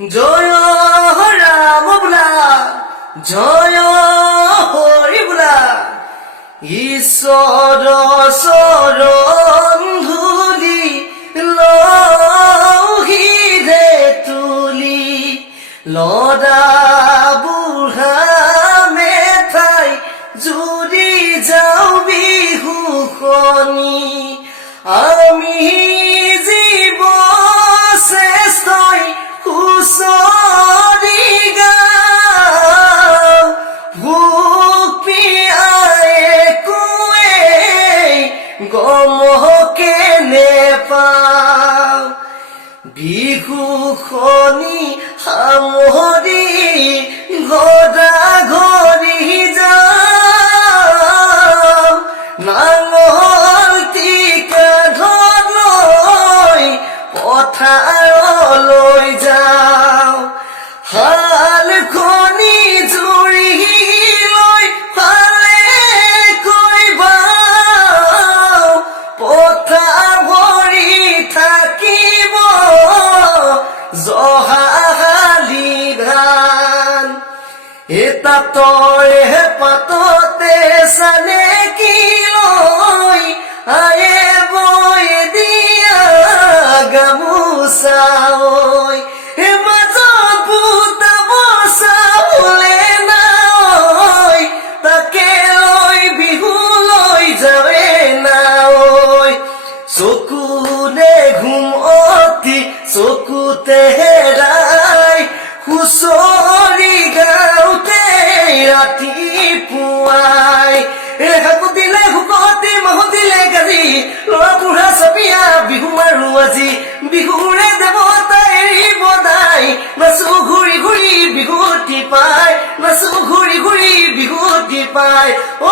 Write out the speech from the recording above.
জয় ৰাম বোলা জয় হৰি বোলা ঈশ্বৰ চৰণ ধূলি লহিৰে তুলি লদা বুঢ়া মেঠাই জুৰি যাওঁ বিহুখনি আমি জীৱ শ্ৰেষ্ঠই হুঁচৰি গাওঁ ভোক একোৱে গমকে নেপাওঁ বিহুখনি সামৰি ঘৰা ঘৰি যাওঁ নাঙল টিকা ধলৈ পথাৰলৈ যাওঁ হালখনি জুৰি লৈ ফালে কৈ বাওঁ পথাৰ ভৰি থাকিব জহালি ধান এটা তৰে পাততে চানেকি লৈ আয়ে বৈ দিয়া গামোচা ঐ মাজত বুটাব চাউলে নাই তাকে লৈ বিহুলৈ যাৱে নাই চকুলে ঘুম অতি চকুতে হেৰাই হুঁচৰি গাওঁতে ৰাতিপুৱাই শাকুতিলে শুকতি মাহুতিলে গাজি ল'ৰা বুঢ়া চপিয়া বিহু মাৰো আজি বিহুৰে দেৱতা এৰিব দাই নাচো ঘূৰি ঘূৰি বিহুতি পাই নাচো ঘূৰি ঘূৰি বিহুতি পাই অ